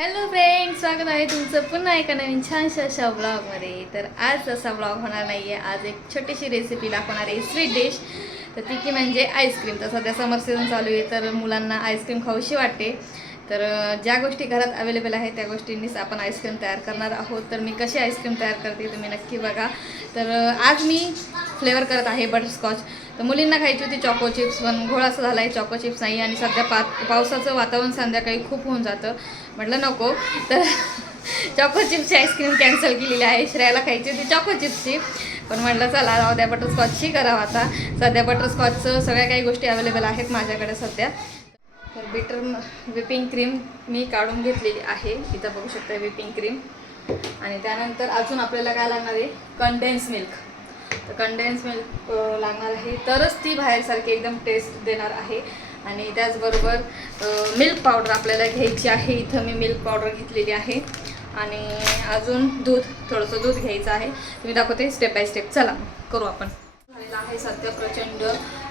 Hello friend स्वागत आहे तुमचं पुन्हा एका नवीन छानशा अशा ब्लॉगमध्ये तर आज असा ब्लॉग होणार नाही आहे आज एक छोटीशी रेसिपी दाखवणार आहे स्वीट डिश तर ती की म्हणजे आईस्क्रीम तर सध्या समर सीझन चालू आहे तर मुलांना आईस्क्रीम खाऊशी वाटते. तर ज्या गोष्टी घरात अवेलेबल आहेत त्या गोष्टींनीच आपण आईस्क्रीम तयार करणार आहोत. तर मी कशी आईस्क्रीम तयार करते तुम्ही नक्की बघा. तर आज मी फ्लेवर करत आहे बटरस्कॉच तर मुलींना खायची होती चॉको चिप्स पण घोळ असं झाला आहे चॉको चिप्स नाही आणि सध्या पा पावसाचं वातावरण संध्याकाळी खूप होऊन जातं. म्हटलं नको. तर चॉको चिप्सची आईस्क्रीम कॅन्सल केलेली आहे. श्रेयाला खायची होती चॉको चिप्सची पण म्हटलं चला राहू द्या बटरस्कॉचची करावं आता. सध्या बटरस्कॉचचं सगळ्या काही गोष्टी अवेलेबल आहेत माझ्याकडे सध्या. तर बिटर विपिंग क्रीम मी काढून घेतलेली आहे. इथं बघू शकता विपिंग क्रीम आणि त्यानंतर अजून आपल्याला काय लागणार आहे? कंडेन्स मिल्क तर कंडेन्स मिल्क लागणार आहे. तरच ती बाहेरसारखी एकदम टेस्ट देणार आहे. आणि त्याचबरोबर मिल्क पावडर आपल्याला घ्यायची आहे. इथं मी मिल्क पावडर घेतलेली आहे. आणि अजून दूध थोडंसं दूध घ्यायचं आहे. तुम्ही दाखवते स्टेप बाय स्टेप चला करू आपण. झालेला आहे सध्या प्रचंड.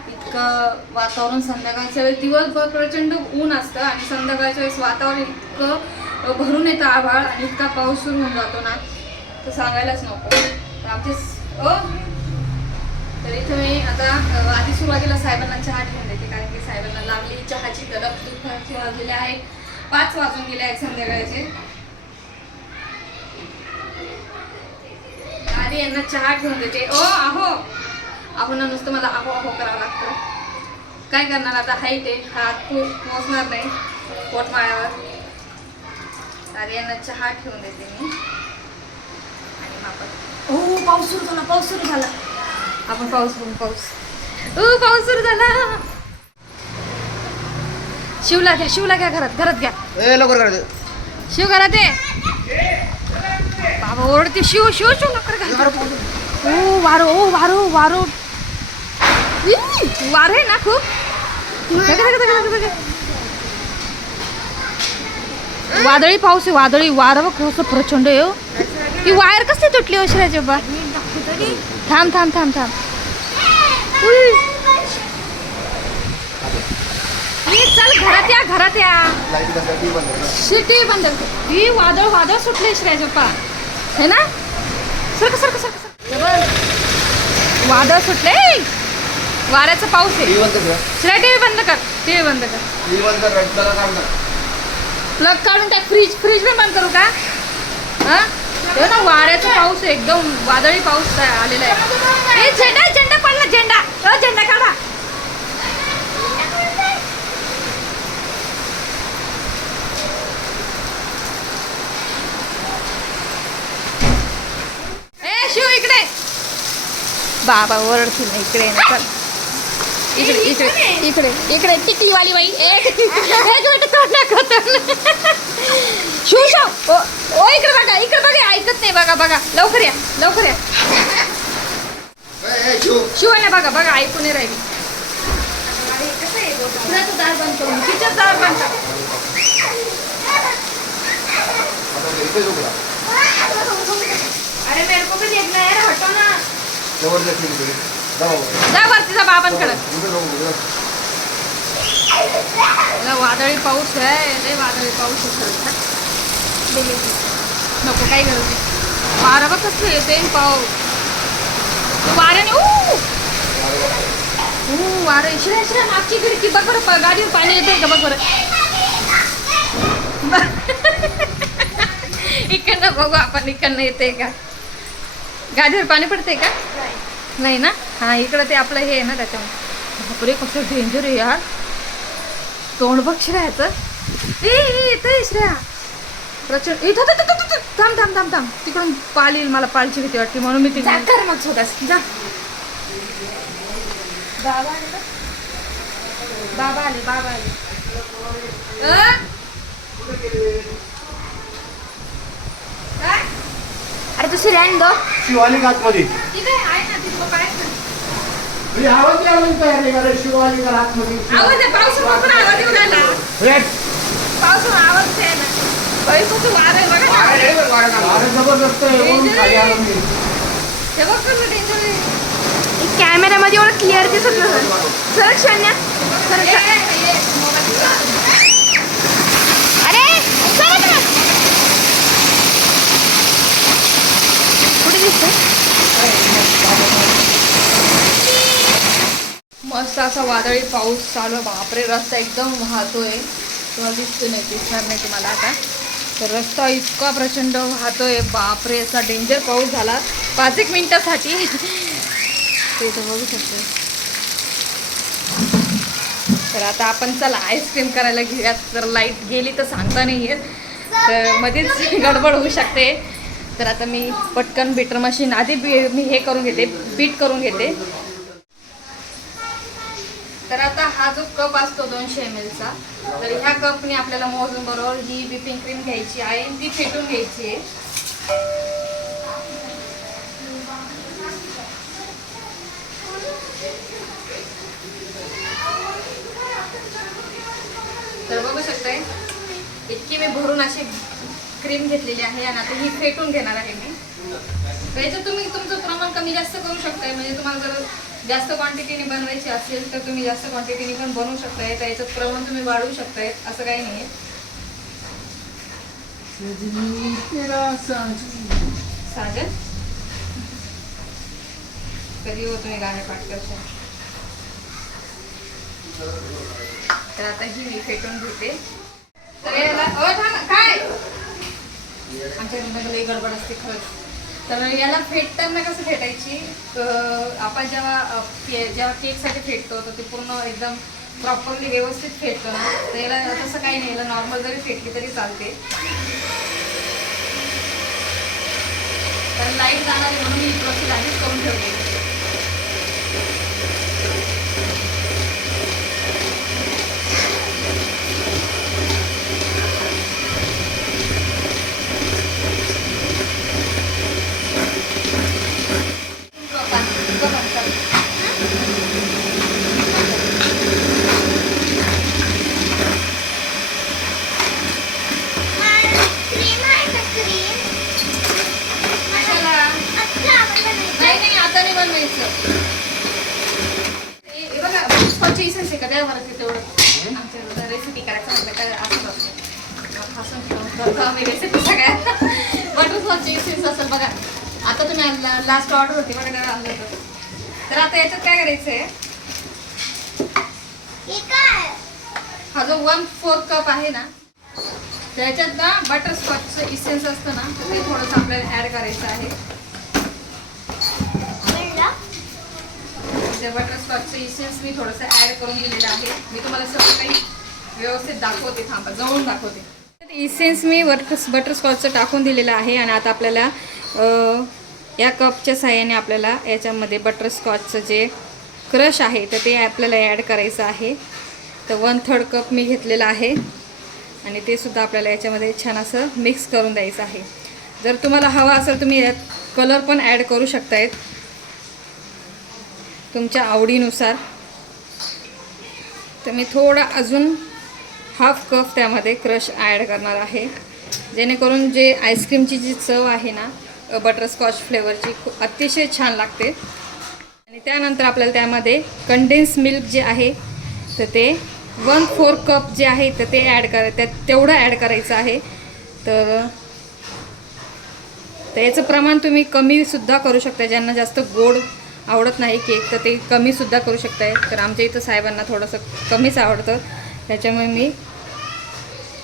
इतकं वातावरण संध्याकाळच्या वेळेस दिवसभर प्रचंड ऊन असतं आणि संध्याकाळच्या वेळेस वातावरण इतकं भरून येतं आभाळ आणि इतका पाऊस सुरू होऊन जातो ना तर सांगायलाच नको. तर आमचे हो. ओ तर तुम्ही मी आता आधी सुरुवातीला साहेबांना चहा ठेवून देते कारण की साहेबांना लागली चहाची तलप दुपारची वाजलेली आहे. पाच वाजून गेले आहेत संध्याकाळचे. आधी यांना चहा ठेवून देते. ओ आहो. आपण नुसतं मला आहो आहो करावं लागतं. काय करणार आता? हाईट आहे हात खूप मोजणार नाही. पोटमाळ्यावर आधी यांना चहा ठेवून देते मी. आणि मापत आपण ओ पाऊस सुरू झाला पाऊस सुरू झाला. आपण पाऊस बघू पाऊस. ओ पाऊस सुरू झाला. शिवला घ्या शिवला घ्या घरात घरात घ्या. ए लवकर करायचं शिव घरात आहे बाबा ओरडते शिव शिव शिव लवकर ओ वारो ओ वारो वारो. ई, वारं आहे ना खूप? बघा, बघा, बघा. वादळी पाऊस आहे वादळी वारं कसं प्रचंड आहे हो. ती वायर कसली तुटली हो शिराजी बा थांब थांब थांब थांब. चल घरात या घरात या. टी. शिटी बंद. ही वादळ वादळ सुटले श्रेयाजप्पा है ना? सरक सरक सरक. वादळ सुटले वाऱ्याचा पाऊस आहे. टी बंद कर. श्रेया टीव्ही बंद कर. टीव्ही बंद कर. टी बंद कर. प्लग काढून टाक. फ्रीज फ्रीज पण बंद करू का? हा? हे ना वाऱ्याचा पाऊस एकदम वादळी पाऊस आलेला आहे. ए झेंडा झेंडा पडला झेंडा. अ, झेंडा काढा. ए शिव इकडे. बाबा ओरडतील इकडे ये ना, चल. इकडे इकडे इकडे. इकडे टिकलीवाली बाई. एक एक मिनिट तोंड नका तोंड शिव शिव ओ ओ इकडे बघा इकडे बघा ऐकत नाही बघा बघा. लवकर या लवकर या. शिव. शिव आहे ना बघा बघा ऐकून नाही राहिली. दार बंद करून दार बंद झोपला. अरे मेरे को भी देखना है हटो ना. जबरदस्ती जा बाबांकडे. वादळी पाऊस आहे लय वादळी पाऊस आहे. नको काही गरज नाही. वारं बघ कसलं येते पाऊस. वाऱ्याने ऊ! वारं. इशरा इशरा मागची खिडकी बघ बरं गाडीवर पाणी येतंय का? बघ बरं. इकडनं बघू आपण इकडनं येते का? गाडीवर पाणी पडते का? नाही ना? हा इकडं ते आपलं हे आहे ना त्याच्यामुळे बापरे कसं डेंजर आहे यार. तोंड बघ श्रेयाचं ए येतंय श्रेया प्रचंड. इथं. थांब थांब थांब थांब. तिकडून पाल येईल मला पालची भीती वाटते म्हणून मी तिकडे कर मग स्वतःच. जा. बाबा आले का? बाबा आले बाबा? अरे तू सिरॅन दो शिव आली का आतमध्ये? तिथे आहे ना तिथं काय ही आवाज यायला तयार नाही कारण शिव आहे पावसामुळे आवाज येऊन राहिला रेट. पावसामुळे आवाज आहे ना. बायकोचं वारं आहे बघा कॅमेऱ्यामध्ये एवढं क्लिअर दिसत नसेल सरक शण्या सरक अरे कुठे दिसत मस्त असा वादळी पाऊस चालू आहे. बापरे रस्ता एकदम वाहतोय. तुम्हाला दिसतो नाही दिसणार नाही तुम्हाला आता. तर रस्ता इतका प्रचंड वाहतोय. बापरे असा डेंजर पाऊस झाला. पाच एक मिनिटासाठी. ते तर बघू शकतो तर आता आपण चला आईस्क्रीम करायला घेऊयात. तर लाइट गेली तर सांगता नाही आहे तर मध्येच गडबड होऊ शकते. तर आता मी पटकन बीटर मशीन आधी बी मी हे करून घेते बीट करून घेते. तर आता हा जो कप असतो दोनशे एम एलचा तर ह्या कपने आपल्याला मोजून बरोबर ही विपिंग क्रीम घ्यायची आहे ती फेटून घ्यायची आहे. तर बघू शकताय इतकी मी भरून अशी क्रीम घेतलेली आहे आणि आता ही फेटून घेणार आहे मी. तर याच्यात तुम्ही तुमचं प्रमाण कमी जास्त करू शकताय म्हणजे तुम्हाला जर जास्त क्वांटिटीने बनवायची असेल तर तुम्ही जास्त क्वांटिटीने पण बनवू शकताय. तर याच्यात प्रमाण तुम्ही वाढवू शकताय. असं काही नाही साजन? कधी हो तुम्ही गाणे पाठ करता? तर आता ही मी फेटून घेते. तर याला काय? आमच्या घरात लई गडबड असते खरंच. तर याला फेटताना कसं फेटायची? आपण जेव्हा के- जेव्हा केकसाठी फेटतो तर ते पूर्ण एकदम प्रॉपरली व्यवस्थित फेटतो ना. तर याला तसं काही नाही याला नॉर्मल जरी फेटली तरी चालते. तर लाइट जाणार म्हणून मी प्रोसेस आधीच करून ठेवली. हे बघा स्वच्छ इसेन्स आहे का? द्या मला तेवढं. आमच्या रेसिपी करायचं काय असं आम्ही रेसिपी सगळ्या बटर स्वच्छ इसेन्स असेल बघा. आता तुम्ही लास्ट ऑर्डर होती बघा आणलं तर. आता याच्यात काय करायचं आहे हे हा जो वन फोर्थ कप आहे ना त्याच्यात ना बटर स्कॉचचं इसेन्स असतं ना ते थोडंसं आपल्याला ॲड करायचं आहे. ते बटरस्कॉचचं इसेन्स मी थोडंसं ॲड करून दिलेलं आहे. मी तुम्हाला सगळं काही व्यवस्थित दाखवते थांबा जवळून दाखवते. इसेन्स मी बटर बटरस्कॉचचं टाकून दिलेलं आहे आणि आता आपल्याला या कपच्या साह्याने आपल्याला याच्यामध्ये बटरस्कॉचचं जे क्रश आहे तर ते आपल्याला ॲड करायचं आहे. तर वन थर्ड कप मी घेतलेलं आहे. आणि ते सुद्धा आपल्याला याच्यामध्ये छान असं मिक्स करून द्यायचं आहे. जर तुम्हाला हवा असेल तुम्ही यात कलर पण ॲड करू शकतायत. तुमच्या आवडीनुसार. तर मी थोडा अजून हाफ कप त्यामध्ये क्रश ॲड करणार आहे. जेणेकरून जे आईस्क्रीमची जी चव आहे ना बटरस्कॉच फ्लेवरची खूप अतिशय छान लागते. आणि त्यानंतर आपल्याला त्यामध्ये कंडेन्स मिल्क जे आहे तर ते वन फोर कप जे आहे तर ते ॲड करा त्यात तेवढं ॲड करायचं आहे. तर तर याचं प्रमाण तुम्ही कमीसुद्धा करू शकता ज्यांना जास्त गोड आवडत नाही केक तर ते कमीसुद्धा करू शकताय. तर आमच्या इथं साहेबांना थोडंसं कमीच आवडतं. त्याच्यामुळे मी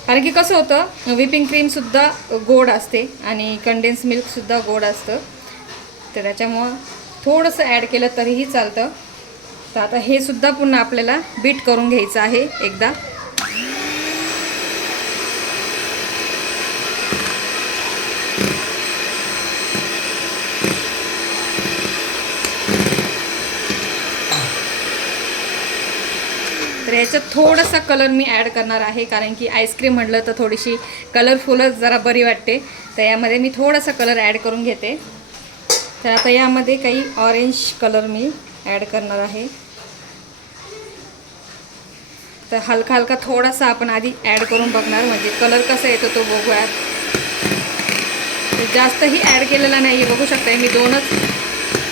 कारण की कसं होतं व्हिपिंग क्रीमसुद्धा गोड असते आणि कंडेन्स मिल्कसुद्धा गोड असतं. तर त्याच्यामुळं थोडंसं ॲड केलं तरीही चालतं. तर आता हे सुद्धा पुन्हा आपल्याला बीट करून घ्यायचं आहे एकदा. याच्यात थोडासा कलर मी ॲड करणार आहे कारण की आईस्क्रीम म्हटलं तर थोडीशी कलरफुलच जरा बरी वाटते. तर यामध्ये मी थोडासा कलर ॲड करून घेते. तर आता यामध्ये काही ऑरेंज कलर मी ॲड करणार आहे. तर हलका हलका थोडासा आपण आधी ॲड करून बघणार म्हणजे कलर कसा येतो तो बघूयात. तर जास्तही ॲड केलेला नाही आहे बघू शकता मी दोनच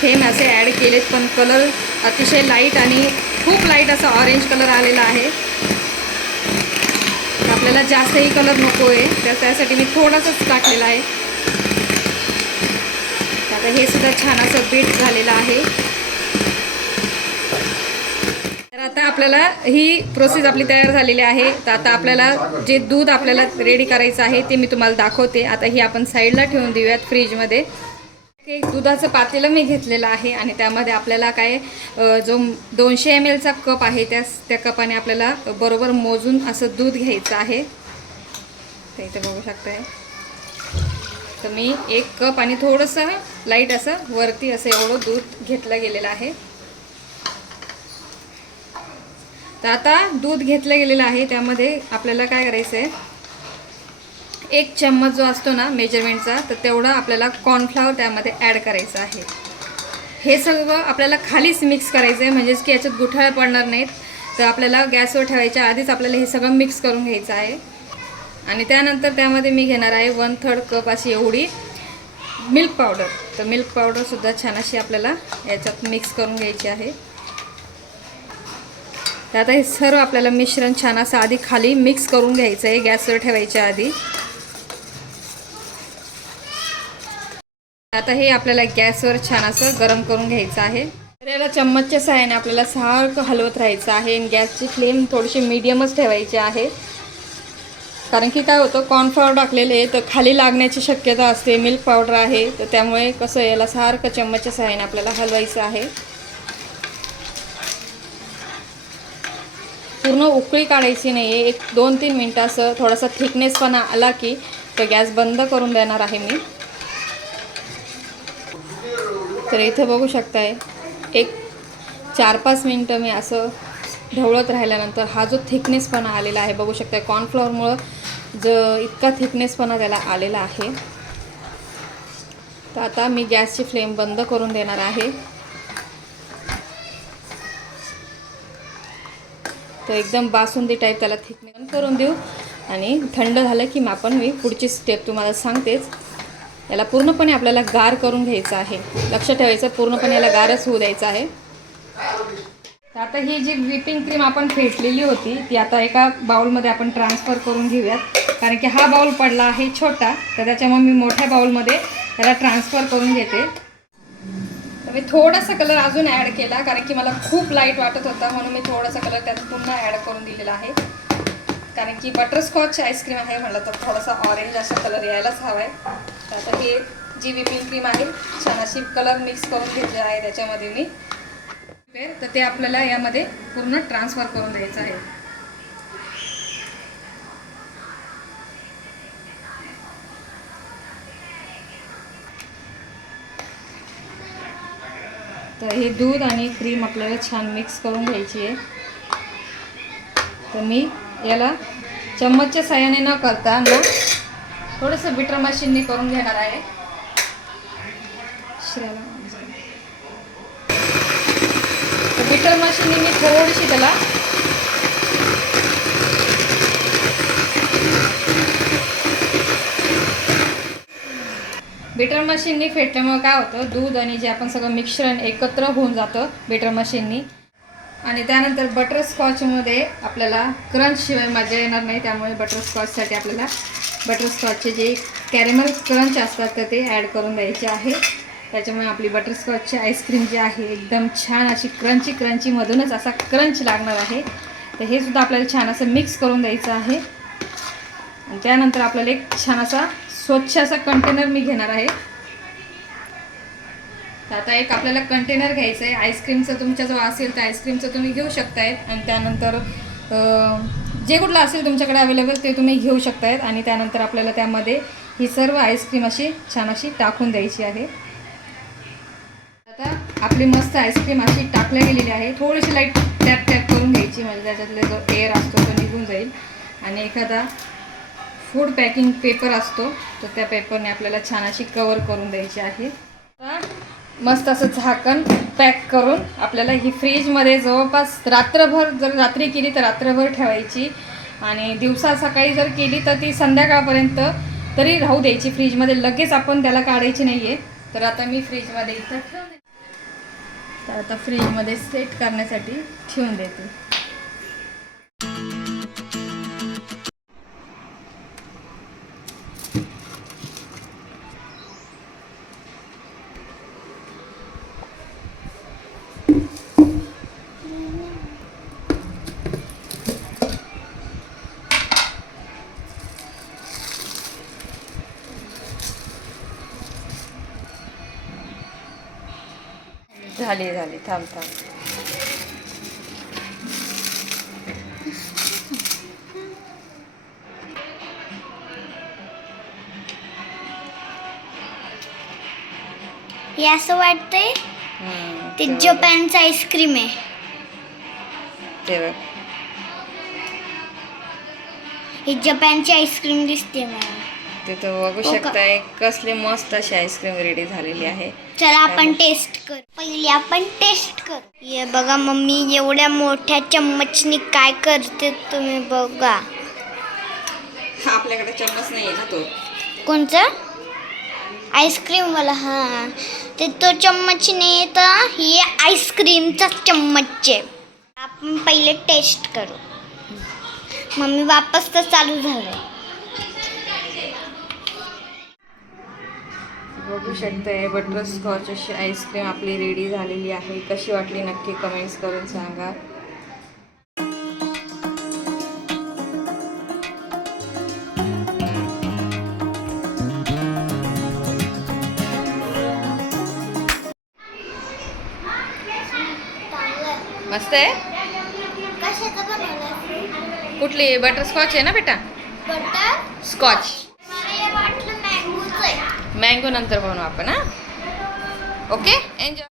थेंब असे ॲड केलेत पण कलर अतिशय लाइट आणि खूप लाइट असा ऑरेंज कलर आलेला आहे. तर आपल्याला जास्तही कलर नको आहे तर त्यासाठी मी थोडासाच टाकलेला आहे. आता हे सुद्धा छान असं बीट झालेलं आहे. तर आता आपल्याला ही प्रोसेस आपली तयार झालेली आहे. तर आता आपल्याला जे दूध आपल्याला रेडी करायचं आहे ते मी तुम्हाला दाखवते. आता ही आपण साईडला ठेवून देऊयात फ्रीजमध्ये दुधाचं पातेलं मी घेतलेलं आहे आणि त्यामध्ये आपल्याला काय जो दोनशे एम एलचा कप आहे त्या त्या कपाने आपल्याला बरोबर मोजून असं दूध घ्यायचं आहे. तर इथे बघू शकताय. तर मी एक कप आणि थोडंसं लाइट असं वरती असं एवढं दूध घेतलं गेलेलं आहे. तर आता दूध घेतलं गेलेलं आहे. त्यामध्ये आपल्याला काय करायचं आहे एक चम्मच जो असतो ना मेजरमेंटचा तर तेवढा आपल्याला कॉर्नफ्लावर त्यामध्ये ॲड करायचा आहे. हे सगळं आपल्याला खालीच मिक्स करायचं आहे म्हणजेच की याच्यात गुठळ्या पडणार नाहीत. तर आपल्याला गॅसवर ठेवायच्या आधीच आपल्याला हे सगळं मिक्स करून घ्यायचं आहे. आणि त्यानंतर त्यामध्ये मी घेणार आहे वन थर्ड कप अशी एवढी मिल्क पावडर तर मिल्क पावडरसुद्धा छान अशी आपल्याला याच्यात मिक्स करून घ्यायची आहे. तर आता हे सर्व आपल्याला मिश्रण छान असं आधी खाली मिक्स करून घ्यायचं आहे गॅसवर ठेवायच्या आधी. आता हे आपल्याला गॅसवर छान असं गरम करून घ्यायचं आहे. तर याला चम्मचच्या सहाय्याने आपल्याला सारखं हलवत राहायचं आहे आणि गॅसची फ्लेम थोडीशी मीडियमच ठेवायची आहे. कारण की काय होतं कॉर्नफ्लॉवर टाकलेले तर खाली लागण्याची शक्यता असते मिल्क पावडर आहे तर त्यामुळे कसं याला सारखं चम्मचच्या सहाय्याने आपल्याला हलवायचं आहे. पूर्ण उकळी काढायची नाही आहे एक दोन तीन मिनटं असं थोडासा थिकनेसपणा आला की तर गॅस बंद करून देणार आहे मी. तर इथं बघू शकताय एक चार पाच मिनटं मी असं ढवळत राहिल्यानंतर हा जो थिकनेसपणा आलेला आहे बघू शकताय कॉर्नफ्लॉवरमुळं जो इतका थिकनेसपणा त्याला आलेला आहे. तर आता मी गॅसची फ्लेम बंद करून देणार आहे. तर एकदम बासुंदी टाईप त्याला थिकनेस करून देऊ आणि थंड झालं की मग आपण मी पुढची स्टेप तुम्हाला सांगतेच. याला पूर्णपणे आपल्याला गार करून घ्यायचं आहे. लक्ष ठेवायचं पूर्णपणे याला गारच होऊ द्यायचं आहे. तर आता ही जी व्हिपिंग क्रीम आपण फेटलेली होती ती आता एका बाउलमध्ये आपण ट्रान्सफर करून घेऊयात. कारण की हा बाउल पडला आहे छोटा तर त्याच्यामुळे मी मोठ्या बाउलमध्ये त्याला ट्रान्सफर करून घेते. तर मी थोडासा कलर अजून ॲड केला कारण की मला खूप लाइट वाटत होता म्हणून मी थोडासा कलर त्यात पुन्हा ॲड करून दिलेला आहे. कारण की बटरस्कॉच आईस्क्रीम आहे म्हटलं तर थोडासा ऑरेंज असा कलर यायलाच हवा आहे आता हे जी व्हिपिंग क्रीम आहे छान अशी कलर मिक्स करून घेतले आहे त्याच्यामध्ये मी. तर ते आपल्याला यामध्ये पूर्ण ट्रान्सफर करून द्यायचं आहे. तर हे दूध आणि क्रीम आपल्याला छान मिक्स करून घ्यायची आहे. तर मी याला चम्मचच्या साह्याने न करता ना थोडंसं बिटर मशीनने करून घेणार आहे. बिटर मशीनने मी थोडीशी त्याला बेटर मशीननी फेटल्यामुळे काय होतं दूध आणि जे आपण सगळं मिश्रण एकत्र होऊन जातं बेटर मशीननी. आणि त्यानंतर बटरस्कॉचमध्ये आपल्याला क्रंच शिवाय मजा येणार नाही. त्यामुळे बटरस्कॉचसाठी आपल्याला बटरस्कॉचचे जे कॅरेमल क्रंच असतात तर ते ॲड करून द्यायचे आहे. त्याच्यामुळे आपली बटरस्कॉचची आईस्क्रीम जी आहे एकदम छान अशी क्रंची क्रंचीमधूनच असा क्रंच लागणार आहे. तर हे सुद्धा आपल्याला छान असं मिक्स करून द्यायचं आहे. आणि त्यानंतर आपल्याला एक छान असा स्वच्छ असा कंटेनर मी घेणार आहे. तर आता एक आपल्याला कंटेनर घ्यायचं आहे आईस्क्रीमचं तुमच्याजवळ असेल तर आईस्क्रीमचं तुम्ही घेऊ शकतायत. आणि त्यानंतर जे कुठलं असेल तुमच्याकडे अवेलेबल ते तुम्ही घेऊ शकतायत. आणि त्यानंतर आपल्याला त्यामध्ये ही सर्व आईस्क्रीम अशी छान अशी टाकून द्यायची आहे. आता आपली मस्त आईस्क्रीम अशी टाकल्या गेलेली आहे. थोडीशी लाइट टॅप टॅप करून घ्यायची म्हणजे त्याच्यातला जो एअर असतो तो निघून जाईल. आणि एखादा फूड पॅकिंग पेपर असतो तर त्या पेपरने आपल्याला छान अशी कवर करून द्यायची आहे. आता मस्त असं झाकण पॅक करून आपल्याला ही फ्रीजमध्ये जवळपास रात्रभर जर रात्री केली तर रात्रभर ठेवायची. आणि दिवसा सकाळी जर केली तर ती संध्याकाळपर्यंत तरी राहू द्यायची फ्रीजमध्ये. लगेच आपण त्याला काढायची नाही आहे तर आता मी फ्रीजमध्ये इथं ठेवून तर आता फ्रीजमध्ये सेट करण्यासाठी ठेवून देते. खाली झाली. थांब थांब. हे असं वाटतंय? ते. जपानचं आईस्क्रीम आहे. ते बघ. ही जपानची आईस्क्रीम दिसते मला. ते तर बघू हो? शकताय कसली मस्त अशी आईस्क्रीम रेडी झालेली आहे. चला आपण टेस्ट कर. पहिली आपण टेस्ट कर. ये बघा मम्मी एवढ्या मोठ्या चम्मचनी काय करते तुम्ही बघा. आपल्याकडे चम्मच नाही ना तो. कोणचं? आईस्क्रीम वाला हा. ते तो चम्मच नाही तर ही आईस्क्रीमचा चम्मच आहे. आपण पहिले टेस्ट करू. मम्मी वापस तर चालू झालं. बघू शकताय बटर स्कॉच अशी आईस्क्रीम आपली रेडी झालेली आहे. कशी वाटली नक्की कमेंट्स करून सांगा. मस्त आहे? कुठली? बटर स्कॉच आहे ना बेटा? बटर स्कॉच मला हे वाटलं मँगोच आहे मँगो नंतर बनवू आपण हा ओके एन्जॉय